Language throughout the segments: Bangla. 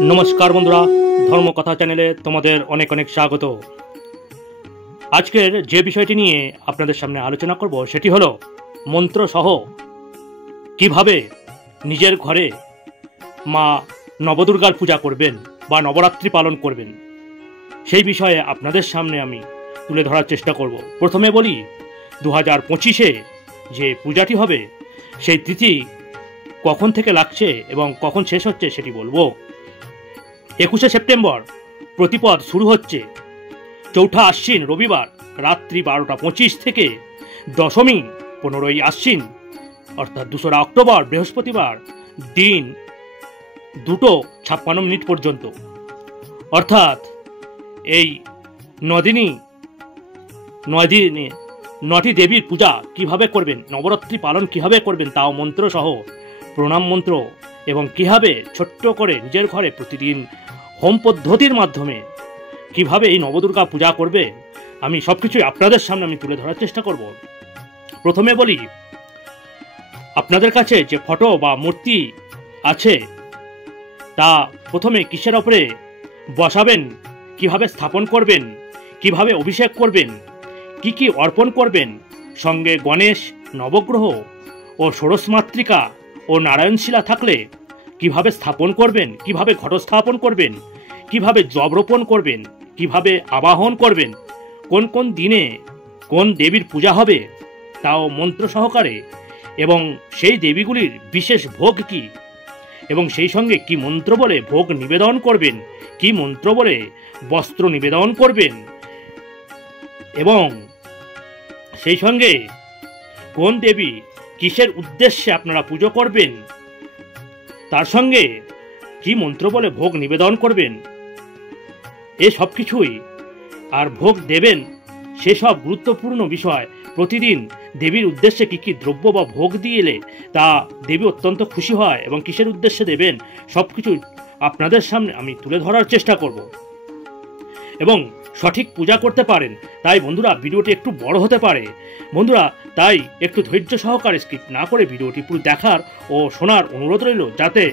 नमस्कार बंधुरा धर्मकथा चैनेले तुम्हादेर अनेक अनेक स्वागत। आजकेर जे विषयटी निये आपनादेर सामने आलोचना करब सेटी हलो मंत्र सह किभाबे निजेर घरे मा नवदुर्गार पूजा करबेन बा नवरात्रि पालन करबेन सेई विषये आपनादेर सामने आमी तुले धरार चेष्टा करब। प्रथमे बोली 2025 जे पूजाटी होबे सेई तिथि कखन थेके लागछे एबं कखन शेष होच्छे सेटी बोलबो। 21 सेप्टेम्बर प्रतिपद शुरू होच्छे चौठा आश्विन रविवार रात्रि 12टा 25 থেকে दशमी 15ই आश्विन अर्थात 2রা अक्टोबर बृहस्पतिवार दिन 2:56 पर्यन्त अर्थात এই 9 দিনে 9টি দেবীর পূজা কিভাবে করবেন, নবরাত্রি পালন কিভাবে করবেন তাও মন্ত্র সহ প্রণাম মন্ত্র এবং কিভাবে ছোট্ট করে নিজের ঘরে প্রতিদিন হোম পদ্ধতির মাধ্যমে কিভাবে এই নবদুর্গা পূজা করবে আমি সবকিছুই আপনাদের সামনে আমি তুলে ধরার চেষ্টা করব। প্রথমে বলি, আপনাদের কাছে যে ফটো বা মূর্তি আছে তা প্রথমে কিসের উপরে বসাবেন, কিভাবে স্থাপন করবেন, কিভাবে অভিষেক করবেন, কি কি অর্পণ করবেন, সঙ্গে গণেশ, নবগ্রহ ও ষোড়শ মাতৃকা ও নারায়ণশিলা থাকলে কিভাবে স্থাপন করবেন, কিভাবে ঘট স্থাপন করবেন, কিভাবে জব রোপণ করবেন, কিভাবে আবাহন করবেন, কোন কোন দিনে কোন দেবীর পূজা হবে তাও মন্ত্র সহকারে, এবং সেই দেবীগুলির বিশেষ ভোগ কি, এবং সেই সঙ্গে কি মন্ত্র বলে ভোগ নিবেদন করবেন, কি মন্ত্র বলে বস্ত্র নিবেদন করবেন, এবং সেই সঙ্গে কোন দেবী কিসের উদ্দেশ্যে আপনারা পুজো করবেন, তার সঙ্গে কি মন্ত্র বলে ভোগ নিবেদন করবেন, এই সব কিছুই আর ভোগ দেবেন সেসব গুরুত্বপূর্ণ বিষয় প্রতিদিন দেবীর উদ্দেশ্যে কি কি দ্রব্য বা ভোগ দিলে তা দেবী অত্যন্ত খুশি হয় এবং কিসের উদ্দেশ্যে দেবেন সব কিছু আপনাদের সামনে আমি তুলে ধরার চেষ্টা করব এবং সঠিক পূজা করতে পারেন। তাই বন্ধুরা ভিডিওটি একটু বড় হতে পারে, বন্ধুরা তাই একটু ধৈর্য সহকারে স্কিপ না করে ভিডিওটি পুরো দেখার ও শোনার অনুরোধ রইল, যাতে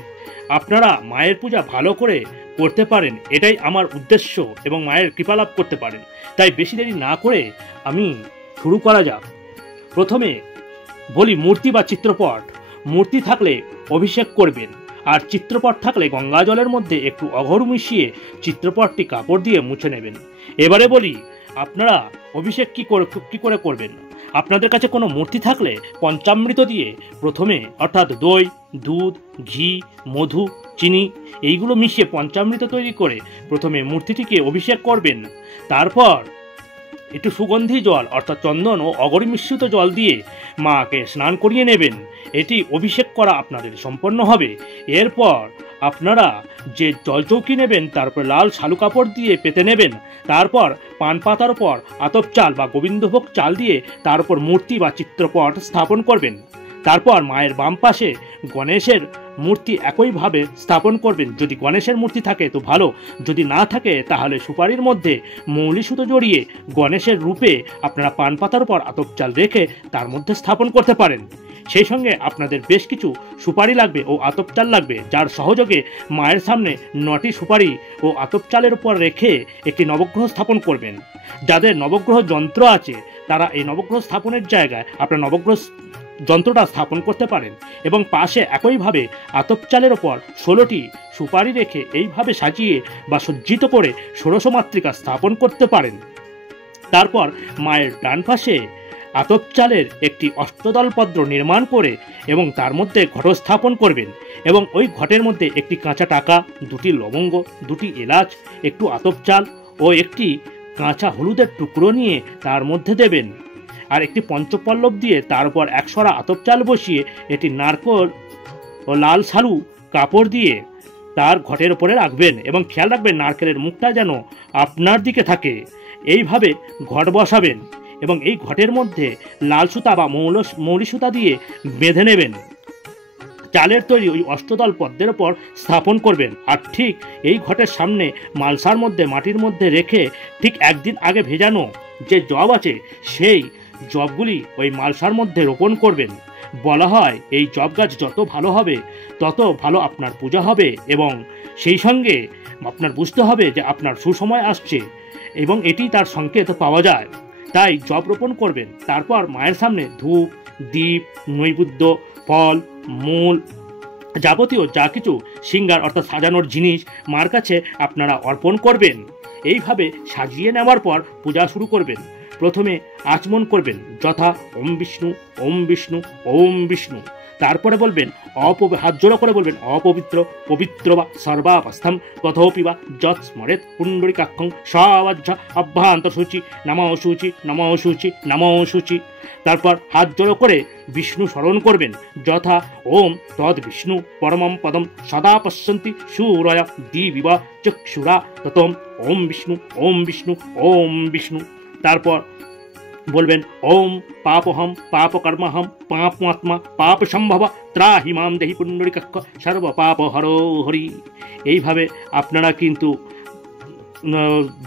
আপনারা মায়ের পূজা ভালো করে করতে পারেন, এটাই আমার উদ্দেশ্য, এবং মায়ের কৃপা লাভ করতে পারেন। তাই বেশি দেরি না করে আমি শুরু করা যাক। প্রথমে বলি মূর্তি বা চিত্রপট। মূর্তি থাকলে অভিষেক করবেন, আর চিত্রপট থাকলে গঙ্গা জলের মধ্যে একটু অঘর মিশিয়ে চিত্রপটটি কাপড় দিয়ে মুছে নেবেন। এবারে বলি আপনারা অভিষেক কি করে করবেন। আপনাদের কাছে কোনো মূর্তি থাকলে পঞ্চামৃত দিয়ে প্রথমে, অর্থাৎ দই, দুধ, ঘি, মধু, চিনি এইগুলো মিশিয়ে পঞ্চামৃত তৈরি করে প্রথমে মূর্তিটিকে অভিষেক করবেন। তারপর একটু সুগন্ধি জল অর্থাৎ চন্দন ও অগরি মিশ্রিত জল দিয়ে মাকে স্নান করিয়ে নেবেন। এটি অভিষেক করা আপনাদের সম্পন্ন হবে। এরপর আপনারা যে জলচৌকি নেবেন তারপর লাল শালু কাপড় দিয়ে পেতে নেবেন। তারপর পান পাতার উপর আতপ চাল বা গোবিন্দভোগ চাল দিয়ে তার উপর মূর্তি বা চিত্রপট স্থাপন করবেন। তারপর মায়ের বাম পাশে গণেশের মূর্তি একইভাবে স্থাপন করবেন। যদি গণেশের মূর্তি থাকে তো ভালো, যদি না থাকে তাহলে সুপারির মধ্যে মৌলি সুতো জড়িয়ে গণেশের রূপে আপনারা পান পাতার উপর আতপ চাল রেখে তার মধ্যে স্থাপন করতে পারেন। সেই সঙ্গে আপনাদের বেশ কিছু সুপারি লাগবে ও আতপ চাল লাগবে, যার সহযোগে মায়ের সামনে 9টি সুপারি ও আতপ চালের উপর রেখে একটি নবগ্রহ স্থাপন করবেন। যাদের নবগ্রহ যন্ত্র আছে তারা এই নবগ্রহ স্থাপনের জায়গায় আপনার নবগ্রহ যন্ত্রটা স্থাপন করতে পারেন, এবং পাশে একইভাবে আতপ চালের ওপর 16টি সুপারি রেখে এইভাবে সাজিয়ে বা সজ্জিত করে ষোড়শ মাতৃকা স্থাপন করতে পারেন। তারপর মায়ের ডান পাশে আতপ চালের একটি অষ্টদল পদ্ম নির্মাণ করে এবং তার মধ্যে ঘট স্থাপন করবেন, এবং ওই ঘটের মধ্যে একটি কাঁচা টাকা, 2টি লবঙ্গ, 2টি এলাচ, একটু আতপ চাল ও একটি কাঁচা হলুদের টুকরো নিয়ে তার মধ্যে দেবেন, আর একটি পঞ্চপল্লব দিয়ে তার উপর 1 ছড়া আতপ চাল বসিয়ে এটি নারকোল ও লাল শালু কাপড় দিয়ে তার ঘটের উপরে রাখবেন, এবং খেয়াল রাখবেন নারকেলের মুখটা যেন আপনার দিকে থাকে। এইভাবে ঘট বসাবেন এবং এই ঘটের মধ্যে লাল সুতা বা মৌলি সুতা দিয়ে বেঁধে নেবেন। চালের তৈরি ওই অষ্টদল পদ্মের ওপর স্থাপন করবেন, আর ঠিক এই ঘটের সামনে মালসার মধ্যে মাটির মধ্যে রেখে ঠিক একদিন আগে ভেজানো যে জব আছে সেই জবগুলি ওই মালসার মধ্যে রোপণ করবেন। বলা হয় এই জব গাছ যত ভালো হবে তত ভালো আপনার পূজা হবে, এবং সেই সঙ্গে আপনার বুঝতে হবে যে আপনার সুসময় আসছে, এবং এটি তার সংকেত পাওয়া যায়। তাই জব রোপণ করবেন, তারপর মায়ের সামনে ধূপ, দীপ, নৈবেদ্য, ফল, মূল, যাবতীয় যা কিছু সিঙ্গার অর্থাৎ সাজানোর জিনিস মার কাছে আপনারা অর্পণ করবেন। এইভাবে সাজিয়ে নেওয়ার পর পূজা শুরু করবেন। প্রথমে আচমন করবেন, যথা ওম বিষ্ণু, ওম বিষ্ণু, ওম বিষ্ণু। তারপরে বলবেন হাত জোড়ো করে বলবেন অপবিত্র পবিত্র বা সর্বাবস্থম তথোপি বা যৎ স্মরেত পুণ্ডরিকাক্ষং সবাজ্য অভ্যান্তর সূচি নমঃ সূচি নমঃ সূচি নমঃ সূচি। তারপর হাত জোড়ো করে বিষ্ণু স্মরণ করবেন, যথা ওম তদ বিষ্ণু পরমম পদম সদা পশ্যন্তি সূরয় দিবিবা চক্ষুরা ততম ওম বিষ্ণু, ওম বিষ্ণু, ওম বিষ্ণু। তারপর বলবেন ওম পাপহম পাপকর্মহম পাপমাত্মা পাপ সম্ভব ত্রাহি মাম দেহি পুণ্ডরিকাক্ষ সর্ব পাপ হরো হরি। এইভাবে আপনারা কিন্তু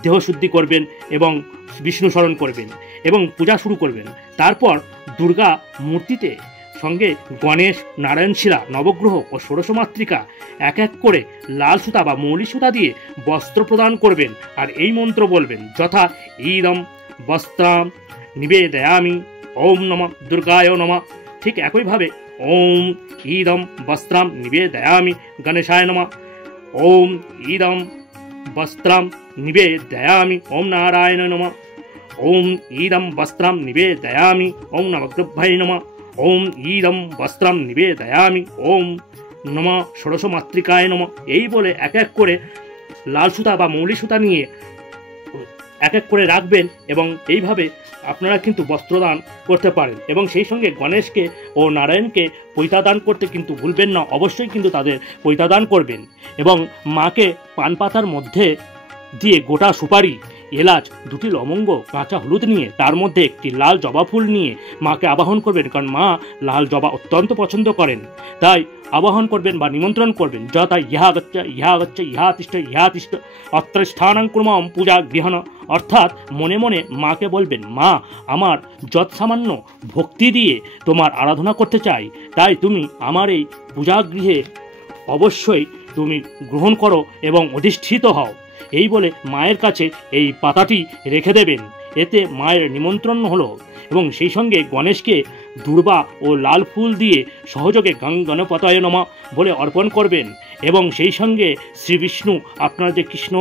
দেহশুদ্ধি করবেন এবং বিষ্ণু স্মরণ করবেন এবং পূজা শুরু করবেন। তারপর দুর্গা মূর্তিতে সঙ্গে গণেশ, নারায়ণ শিলা, নবগ্রহ ও ষোড়শ মাতৃকা এক এক করে লাল সুতা বা মৌলি সুতা দিয়ে বস্ত্র প্রদান করবেন, আর এই মন্ত্র বলবেন, যথা ঈদম বস্ত্রাম নিবেদয়ামি ওম নমঃ দুর্গায় নমঃ। ঠিক একইভাবে ওম ঈদম বস্ত্রাম নিবেদয়ামি গণেশায় নমঃ, ওম ঈদম বস্ত্রাম নিবেদয়ামি ওম নারায়ণ নমঃ, ওম ঈদম বস্ত্রাম নিবেদয়ামি ওম নবগ্রভায় নমঃ, ওম ঈদম বস্ত্রাম নিবেদয়ামি ওম নমঃ ষোড়শ মাতৃকায় নমঃ। এই বলে এক এক করে লাল সুতা বা মৌলি সুতা নিয়ে এক এক করে রাখবেন, এবং এইভাবে আপনারা কিন্তু বস্ত্রদান করতে পারেন। এবং সেই সঙ্গে গণেশকে ও নারায়ণকে পৈতাদান করতে কিন্তু ভুলবেন না, অবশ্যই কিন্তু তাদের পৈতাদান করবেন। এবং মাকে পান পাতার মধ্যে দিয়ে গোটা সুপারি, এলাচ, দুটি লবঙ্গ, কাঁচা হলুদ নিয়ে তার মধ্যে একটি লাল জবা ফুল নিয়ে মাকে আবাহন করবেন, কারণ মা লাল জবা অত্যন্ত পছন্দ করেন। তাই আবাহন করবেন বা নিমন্ত্রণ করবেন, যথা ইহা গচ্ছ ইহা গচ্ছ ইহা তিষ্ঠ ইহা তিষ্ঠ অত্র স্থানাং কুর্মঃ পূজা গৃহণ। অর্থাৎ মনে মনে মাকে বলবেন, মা আমার যৎ সামান্য ভক্তি দিয়ে তোমার আরাধনা করতে চাই, তাই তুমি আমার এই পূজাগৃহে অবশ্যই তুমি গ্রহণ করো এবং অধিষ্ঠিত হও। এই বলে মায়ের কাছে এই পাতাটি রেখে দেবেন, এতে মায়ের নিমন্ত্রণ হলো। এবং সেই সঙ্গে গণেশকে দুর্বা ও লাল ফুল দিয়ে সহযোগে গং গণপতয়ে নমঃ বলে অর্পণ করবেন। এবং সেই সঙ্গে শ্রী বিষ্ণু, আপনারা যে কৃষ্ণ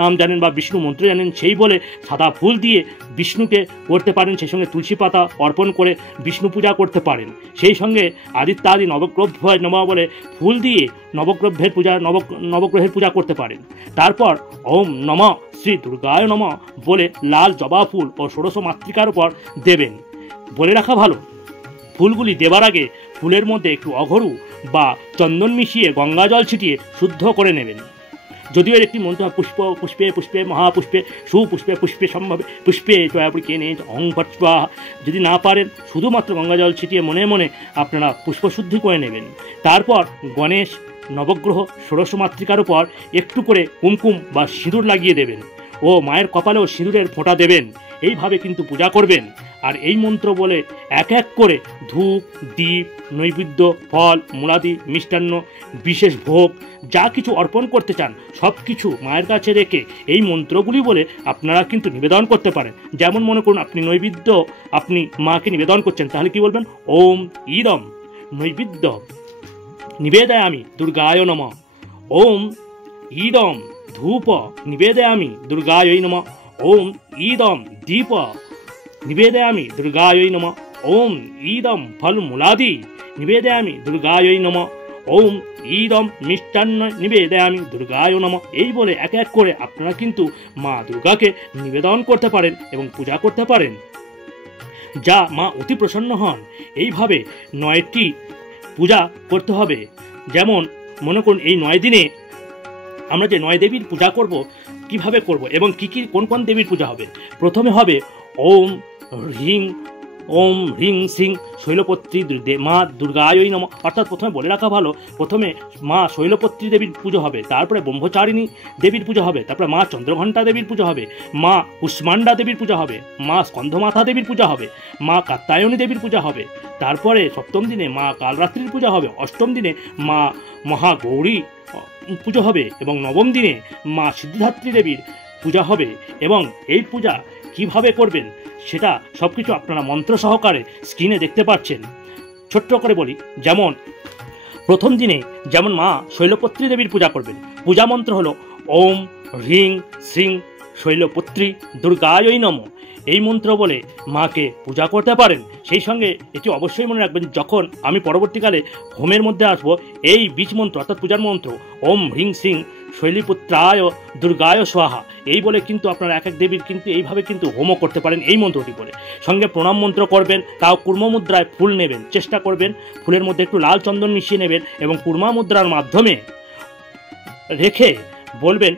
নাম জানেন বা বিষ্ণু মন্ত্র জানেন, সেই বলে সাদা ফুল দিয়ে বিষ্ণুকে করতে পারেন। সেই সঙ্গে তুলসী পাতা অর্পণ করে বিষ্ণু পূজা করতে পারেন। সেই সঙ্গে আদিত্যাদি নবগ্রহায় নমঃ বলে ফুল দিয়ে নবগ্রহের পূজা করতে পারেন। তারপর ওম নমঃ শ্রী দুর্গায় নমঃ বলে লাল জবা ফুল ও ষোড়শ মাতৃকার উপর দেবেন। বলে রাখা ভালো, ফুলগুলি দেবার আগে ফুলের মধ্যে একটু অঘরু বা চন্দন মিশিয়ে গঙ্গা জল ছিটিয়ে শুদ্ধ করে নেবেন। যদিও একটি মন্ত্র পুষ্প পুষ্পে পুষ্পে মহাপুষ্পে সুপুষ্পে পুষ্পে সম্ভবে পুষ্পে চয়াপুরিকেনে অং ফট স্বাহা। যদি না পারেন শুধুমাত্র গঙ্গা জল ছিটিয়ে মনে মনে আপনারা পুষ্পশুদ্ধি করে নেবেন। তারপর গণেশ, নবগ্রহ, ষোড়শ মাতৃকার উপর একটু করে কুমকুম বা সিঁদুর লাগিয়ে দেবেন ও মায়ের কপালেও সিঁদুরের ফোঁটা দেবেন। এইভাবে কিন্তু পূজা করবেন। আর এই মন্ত্র বলে এক এক করে ধূপ, দীপ, নৈবেদ্য, ফল, মূলাদি, মিষ্টান্ন, বিশেষ ভোগ যা কিছু অর্পণ করতে চান সব কিছু মায়ের কাছে রেখে এই মন্ত্রগুলি বলে আপনারা কিন্তু নিবেদন করতে পারেন। যেমন মনে করুন আপনি নৈবেদ্য আপনি মাকে নিবেদন করছেন, তাহলে কি বলবেন, ওম ঈদম নৈবেদ্য নিবেদয়ামি দুর্গায় নমঃ, ওম ঈদম ধূপ নিবেদয়ামি দুর্গায় নমঃ, ওম ঈদম দীপ নিবেদয়ামি দুর্গায় নমঃ, ওম ঈদম ফল মূলাদি নিবেদয়ামি দুর্গায় নমঃ, ওম ঈদম মিষ্টান্ন নিবেদয়ামি দুর্গায় নমঃ। এই বলে এক এক করে আপনারা কিন্তু মা দুর্গাকে নিবেদন করতে পারেন এবং পূজা করতে পারেন, যা মা অতি প্রসন্ন হন। এইভাবে 9টি পূজা করতে হবে। যেমন মনে করুন এই 9 দিনে আমরা যে 9 দেবীর পূজা করব, কিভাবে করব এবং কোন কোন দেবীর পূজা হবে। প্রথমে হবে ওম হ্রিং ওম হ্রিং শ্রিং শৈলপত্রী মা দুর্গায়ই নমঃ। অর্থাৎ প্রথমে বলে রাখা ভালো, প্রথমে মা শৈলপত্রী দেবীর পুজো হবে, তারপরে ব্রহ্মচারিণী দেবীর পুজো হবে, তারপরে মা চন্দ্রঘণ্টা দেবীর পুজো হবে, মা কুষ্মান্ডা দেবীর পূজা হবে, মা স্কন্ধমাতা দেবীর পূজা হবে, মা কাত্যায়নী দেবীর পূজা হবে, তারপরে সপ্তম দিনে মা কালরাত্রির পূজা হবে, অষ্টম দিনে মা মহাগৌরী পুজো হবে এবং নবম দিনে মা সিদ্ধিদাত্রী দেবীর পূজা হবে। এবং এই পূজা কিভাবে করবেন সেটা সব কিছু আপনারা মন্ত্র সহকারে স্ক্রিনে দেখতে পাচ্ছেন। ছোট্ট করে বলি, যেমন প্রথম দিনে যেমন মা শৈলপত্রী দেবীর পূজা করবেন, পূজা মন্ত্র হলো ওম হ্রিং শ্রিং শৈলপত্রী দুর্গায়ই নমঃ। এই মন্ত্র বলে মাকে পূজা করতে পারেন। সেই সঙ্গে এটি অবশ্যই মনে রাখবেন, যখন আমি পরবর্তীকালে হোমের মধ্যে আসবো, এই বীজ মন্ত্র অর্থাৎ পূজার মন্ত্র ওম হ্রিং শ্রিং শৈলীপুত্রায় দুর্গায় স্বাহা, এই বলে কিন্তু আপনারা এক এক দেবীর কিন্তু এইভাবে কিন্তু হোমও করতে পারেন এই মন্ত্রটি বলে। সঙ্গে প্রণাম মন্ত্র করবেন, তাও কুর্ম মুদ্রায় ফুল নেবেন, চেষ্টা করবেন ফুলের মধ্যে একটু লাল চন্দন মিশিয়ে নেবেন এবং কুর্মা মুদ্রার মাধ্যমে রেখে বলবেন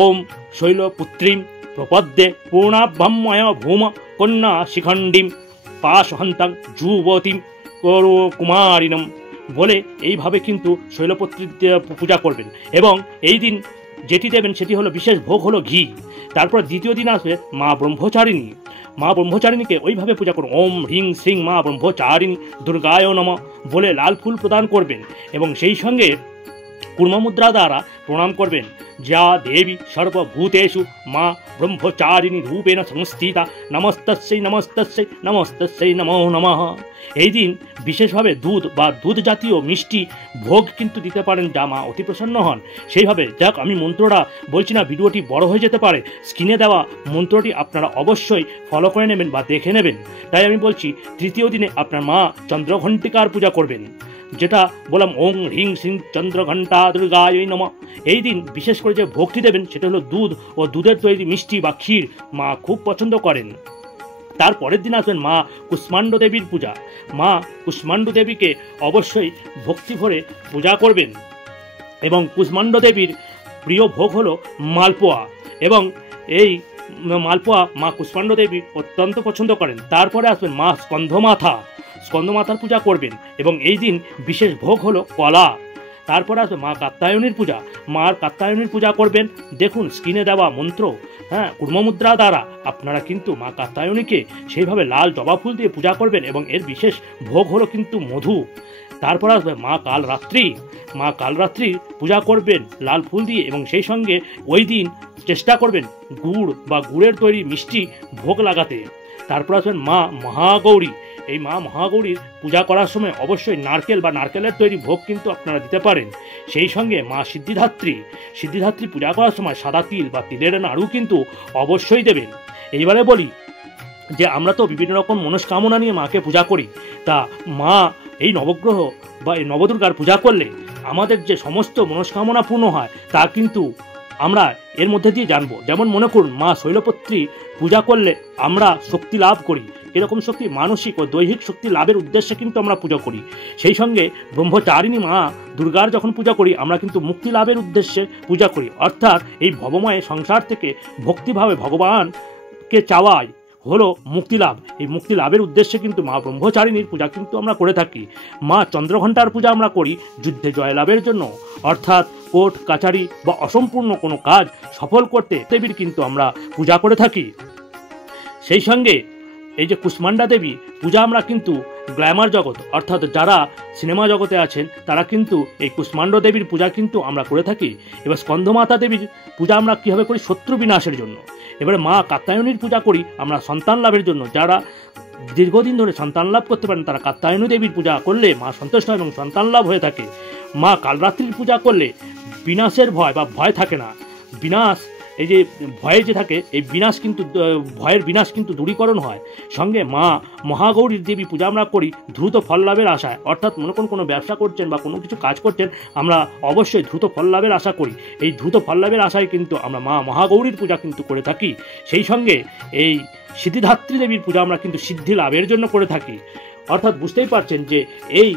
ওম শৈলপুত্রীম প্রপদ্যে পূর্ণাভ্যময় ভূম কন্যা শিখণ্ডিম পাশহন্তাং যুবতীম কুমারিণম বলে এইভাবে কিন্তু শৈলপত্রী পূজা করবেন। এবং এই দিন যেটি দেবেন সেটি হলো বিশেষ ভোগ হলো ঘি। তারপর দ্বিতীয় দিন আসবে মা ব্রহ্মচারিণী। মা ব্রহ্মচারিণীকে ওইভাবে পূজা করুন, ওম হ্রিং শ্রিং মা ব্রহ্মচারিণী দুর্গায় নমঃ বলে লাল ফুল প্রদান করবেন এবং সেই সঙ্গে কুর্মমুদ্রা দ্বারা প্রণাম করবেন। যা দেবী সর্বভূতেষু মা ব্রহ্মচারিণী রূপেণ সংস্থিতা নমস্তস্যৈ নমস্তস্যৈ নমস্তস্যৈ নমো নমঃ। এই দিন বিশেষভাবে দুধ বা দুধ জাতীয় মিষ্টি ভোগ কিন্তু দিতে পারেন, যা মা অতি প্রসন্ন হন। সেইভাবে যাক, আমি মন্ত্রটা বলছি না, ভিডিওটি বড় হয়ে যেতে পারে, স্ক্রিনে দেওয়া মন্ত্রটি আপনারা অবশ্যই ফলো করে নেবেন বা দেখে নেবেন। তাই আমি বলছি, তৃতীয় দিনে আপনার মা চন্দ্রঘণ্টিকার পূজা করবেন, যেটা বললাম ওং হ্রিং শ্রিং চন্দ্রঘণ্টা দুর্গায় নমঃ। এই দিন বিশেষ করে যে ভোগটি দেবেন সেটা হলো দুধ ও দুধের তৈরি মিষ্টি বা ক্ষীর, মা খুব পছন্দ করেন। তারপরের দিন আসবেন মা কুষ্মাণ্ড দেবীর পূজা। মা কুষ্মাণ্ড দেবীকে অবশ্যই ভক্তি ভরে পূজা করবেন এবং কুষ্মাণ্ড দেবীর প্রিয় ভোগ হলো মালপোয়া এবং এই মালপোয়া মা কুষ্মাণ্ড দেবী অত্যন্ত পছন্দ করেন। তারপরে আসবেন মা স্কন্ধমাতার পূজা করবেন এবং এই দিন বিশেষ ভোগ হলো কলা। তারপরে আসবে মা কাত্যায়নীর পূজা। মার কাত্যায়নীর পূজা করবেন, দেখুন স্ক্রিনে দেওয়া মন্ত্র, কুর্মমুদ্রা দ্বারা আপনারা কিন্তু মা কাত্যায়নীকে সেইভাবে লাল জবা ফুল দিয়ে পূজা করবেন এবং এর বিশেষ ভোগ হলো কিন্তু মধু। তারপর আসবে মা কালরাত্রি পূজা করবেন লাল ফুল দিয়ে এবং সেই সঙ্গে ওই দিন চেষ্টা করবেন গুড় বা গুড়ের তৈরি মিষ্টি ভোগ লাগাতে। তারপর আসবেন মা মহাগৌরী। এই মা মহাগৌরীর পূজা করার সময় অবশ্যই নারকেল বা নারকেলের তৈরি ভোগ কিন্তু আপনারা দিতে পারেন। সেই সঙ্গে মা সিদ্ধিদাত্রী পূজা করার সময় সাদা তিল বা তিলের নাড়ু কিন্তু অবশ্যই দেবেন। এইবারে বলি যে আমরা তো বিভিন্ন রকম মনস্কামনা নিয়ে মাকে পূজা করি, তা মা এই নবগ্রহ বা এই নবদুর্গার পূজা করলে আমাদের যে সমস্ত মনস্কামনা পূর্ণ হয় তা কিন্তু আমরা এর মধ্যে দিয়ে জানবো। যেমন মনে করুন, মা শৈলপত্রী পূজা করলে আমরা শক্তি লাভ করি, এরকম শক্তি মানসিক ও দৈহিক শক্তি লাভের উদ্দেশ্যে কিন্তু আমরা পুজো করি। সেই সঙ্গে ব্রহ্মচারিণী মা দুর্গার যখন পূজা করি আমরা কিন্তু মুক্তি লাভের উদ্দেশ্যে পূজা করি, অর্থাৎ এই ভবময় সংসার থেকে ভক্তিভাবে ভগবানকে চাওয়াই হলো মুক্তি লাভ। এই মুক্তি লাভের উদ্দেশ্যে কিন্তু মা ব্রহ্মচারিণীর পূজা কিন্তু আমরা করে থাকি। মা চন্দ্রঘণ্টার পূজা আমরা করি যুদ্ধে জয়লাভের জন্য, অর্থাৎ কোর্ট কাছারি বা অসম্পূর্ণ কোনো কাজ সফল করতে দেবীর কিন্তু আমরা পূজা করে থাকি। সেই সঙ্গে এই যে কুষ্মান্ডা দেবী পূজা আমরা কিন্তু গ্ল্যামার জগৎ, অর্থাৎ যারা সিনেমা জগতে আছেন তারা কিন্তু এই কুষ্মাণ্ড দেবীর পূজা কিন্তু আমরা করে থাকি। এবার স্কন্ধমাতা দেবীর পূজা আমরা কীভাবে করি? শত্রু বিনাশের জন্য। এবারে মা কাত্যায়নীর পূজা করি আমরা সন্তান লাভের জন্য। যারা দীর্ঘদিন ধরে সন্তান লাভ করতে পারেন তারা কাত্যায়নী দেবীর পূজা করলে মা সন্তুষ্ট এবং সন্তান লাভ হয়ে থাকে। মা কালরাত্রির পূজা করলে বিনাশের ভয় বা ভয় থাকে না, বিনাশ এই যে ভয়ে যে থাকে এই বিনাশ কিন্তু ভয়ের বিনাশ কিন্তু দূরীকরণ হয়। সঙ্গে মা মহাগৌরীর দেবী পূজা আমরা করি দ্রুত ফল লাভের আশায়, অর্থাৎ মনে করুন কোনো ব্যবসা করছেন বা কোনো কিছু কাজ করছেন আমরা অবশ্যই দ্রুত ফল লাভের আশা করি। এই দ্রুত ফল লাভের আশায় কিন্তু আমরা মা মহাগৌরীর পূজা কিন্তু করে থাকি। সেই সঙ্গে এই সিদ্ধিদাত্রী দেবীর পূজা আমরা কিন্তু সিদ্ধি লাভের জন্য করে থাকি। অর্থাৎ বুঝতেই পারছেন যে এই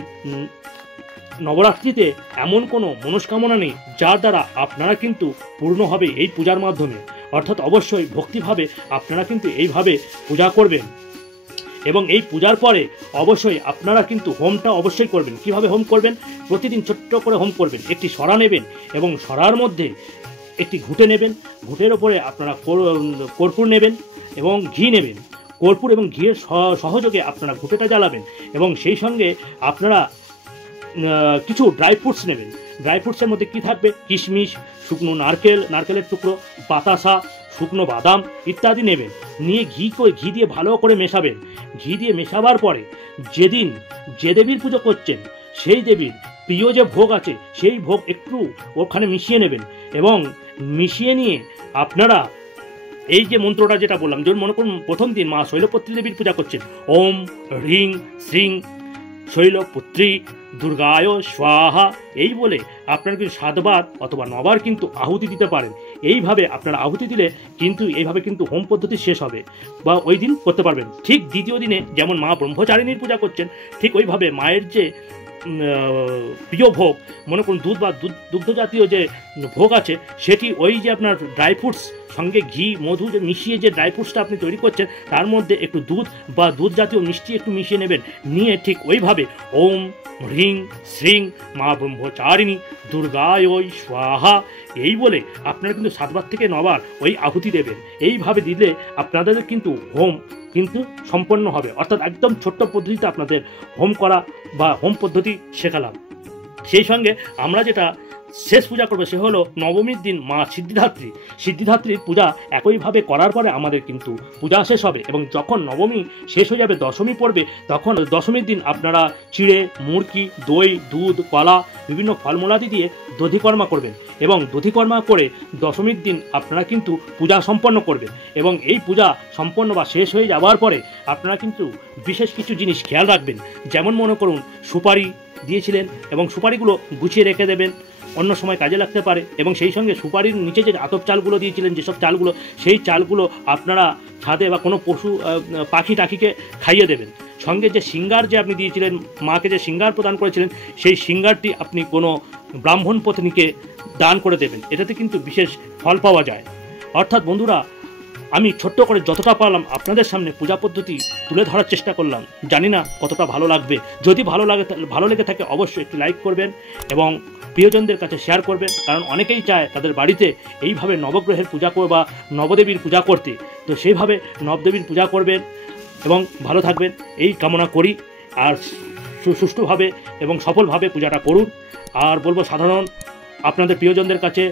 নবরাত্রিতে এমন কোনো মনস্কামনা নেই যার দ্বারা আপনারা কিন্তু পূর্ণ হবে এই পূজার মাধ্যমে। অর্থাৎ অবশ্যই ভক্তিভাবে আপনারা কিন্তু এইভাবে পূজা করবেন। এবং এই পূজার পরে অবশ্যই আপনারা কিন্তু হোমটা অবশ্যই করবেন। কিভাবে হোম করবেন? প্রতিদিন ছোট্ট করে হোম করবেন। একটি সরা নেবেন এবং সরার মধ্যে একটি ঘুঁটে নেবেন, ঘুঁটের ওপরে আপনারা কর্পূর নেবেন এবং ঘি নেবেন। কর্পূর এবং ঘিয়ের সহযোগে আপনারা ঘুঁটেটা জ্বালাবেন এবং সেই সঙ্গে আপনারা কিছু ড্রাই ফ্রুটস নেবেন। ড্রাই ফ্রুটসের মধ্যে কী থাকবে? কিশমিশ, শুকনো নারকেলের টুকরো, বাতাসা, শুকনো বাদাম ইত্যাদি নেবেন। নিয়ে ঘি দিয়ে ভালো করে মেশাবেন। ঘি দিয়ে মেশাবার পরে যেদিন যে দেবীর পুজো করছেন সেই দেবীর প্রিয় যে ভোগ আছে সেই ভোগ একটু ওখানে মিশিয়ে নেবেন এবং মিশিয়ে নিয়ে আপনারা এই যে মন্ত্রটা যেটা বললাম, যেমন মনে করুন প্রথম দিন মা শৈলপুত্রী দেবীর পূজা করছেন, ওম হ্রিং শ্রীং শৈলপুত্রী দুর্গায় স্বাহা, এই বলে আপনারা কিন্তু 7 বার অথবা 9 বার কিন্তু আহুতি দিতে পারেন। এইভাবে আপনারা আহুতি দিলে কিন্তু এইভাবে কিন্তু হোম পদ্ধতি শেষ হবে বা ওই দিন করতে পারবেন। ঠিক দ্বিতীয় দিনে যেমন মা ব্রহ্মচারিণীর পূজা করছেন, ঠিক ওইভাবে মায়ের যে প্রিয় ভোগ, মনে করুন দুধ বা দুগ্ধ জাতীয় যে ভোগ আছে সেটি ওই যে আপনার ড্রাই ফ্রুটস সঙ্গে ঘি মধু যে মিশিয়ে যে ড্রাই ফ্রুটসটা আপনি তৈরি করছেন তার মধ্যে একটু দুধ বা দুধ জাতীয় মিষ্টি একটু মিশিয়ে নেবেন। নিয়ে ঠিক ওইভাবে ওম হ্রিং শ্রীং মা ব্রহ্মচারিণী দুর্গায় স্বাহা এই বলে আপনারা কিন্তু 7 বার থেকে 9 বার ওই আহুতি দেবেন। এইভাবে দিলে আপনাদের কিন্তু হোম কিন্তু সম্পন্ন হবে। অর্থাৎ একদম ছোট্ট পদ্ধতিতে আপনাদের হোম করা বা হোম পদ্ধতি শেখালাম। সেই সঙ্গে আমরা যেটা শেষ পূজা করবে সে হলো নবমীর দিন মা সিদ্ধিদাত্রীর পূজা একইভাবে করার পরে আমাদের কিন্তু পূজা শেষ হবে এবং যখন নবমী শেষ হয়ে যাবে দশমী পড়বে তখন দশমীর দিন আপনারা চিড়ে, মুরকি, দই, দুধ, কলা বিভিন্ন ফলমূলাদি দিয়ে দধিকর্মা করবেন এবং দধিকর্মা করে দশমীর দিন আপনারা কিন্তু পূজা সম্পন্ন করবেন এবং এই পূজা সম্পন্ন বা শেষ হয়ে যাওয়ার পরে আপনারা কিন্তু বিশেষ কিছু জিনিস খেয়াল রাখবেন। যেমন মনে করুন সুপারি দিয়েছিলেন এবং সুপারিগুলো গুছিয়ে রেখে দেবেন, অন্য সময় কাজে লাগতে পারে। এবং সেই সঙ্গে সুপারির নিচে যে আতপ চালগুলো দিয়েছিলেন, যেসব চালগুলো, সেই চালগুলো আপনারা ছাদে বা কোনো পশু পাখি টাখিকে খাইয়ে দেবেন। সঙ্গে যে সিঙ্গার যে আপনি দিয়েছিলেন, মাকে যে সিঙ্গার প্রদান করেছিলেন, সেই সিঙ্গারটি আপনি কোনো ব্রাহ্মণ পত্নীকে দান করে দেবেন। এটাতে কিন্তু বিশেষ ফল পাওয়া যায়। অর্থাৎ বন্ধুরা, আমি ছোট্ট করে যতটা পারলাম আপনাদের সামনে পূজা পদ্ধতি তুলে ধরার চেষ্টা করলাম। জানি না কতটা ভালো লাগবে। যদি ভালো লেগে থাকে অবশ্যই একটি লাইক করবেন এবং প্রিয়জনদের কাছে শেয়ার করবেন, কারণ অনেকেই চায় তাদের বাড়িতে এইভাবে নবগ্রহের পূজা বা নবদেবীর পূজা করতে। তো সেইভাবে নবদেবীর পূজা করবেন এবং ভালো থাকবেন এই কামনা করি। আর সুষ্ঠুভাবে এবং সফলভাবে পূজাটা করুন। আর বলবো সাধারণ আপনাদের প্রিয়জনদের কাছে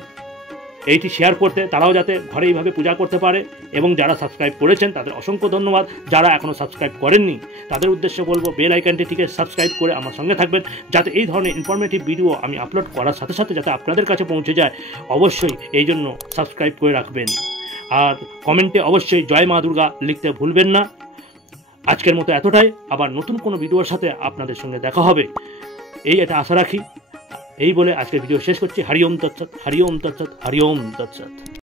এইটি শেয়ার করতে, তারাও যাতে ঘরে এইভাবে পূজা করতে পারে। এবং যারা সাবস্ক্রাইব করেছেন তাদের অসংখ্য ধন্যবাদ। যারা এখনও সাবস্ক্রাইব করেননি তাদের উদ্দেশ্যে বলবো বেল আইকনটিকে সাবস্ক্রাইব করে আমার সঙ্গে থাকবেন, যাতে এই ধরনের ইনফরমেটিভ ভিডিও আমি আপলোড করার সাথে সাথে যাতে আপনাদের কাছে পৌঁছে যায়। অবশ্যই এই জন্য সাবস্ক্রাইব করে রাখবেন। আর কমেন্টে অবশ্যই জয় মা দুর্গা লিখতে ভুলবেন না। আজকের মতো এতটাই। আবার নতুন কোনো ভিডিওর সাথে আপনাদের সঙ্গে দেখা হবে এটা আশা রাখি। এই বলে আজকের ভিডিও শেষ করছি। হরি ওম তৎসৎ, হরি ওম তৎসৎ, হরি ওম তৎসৎ।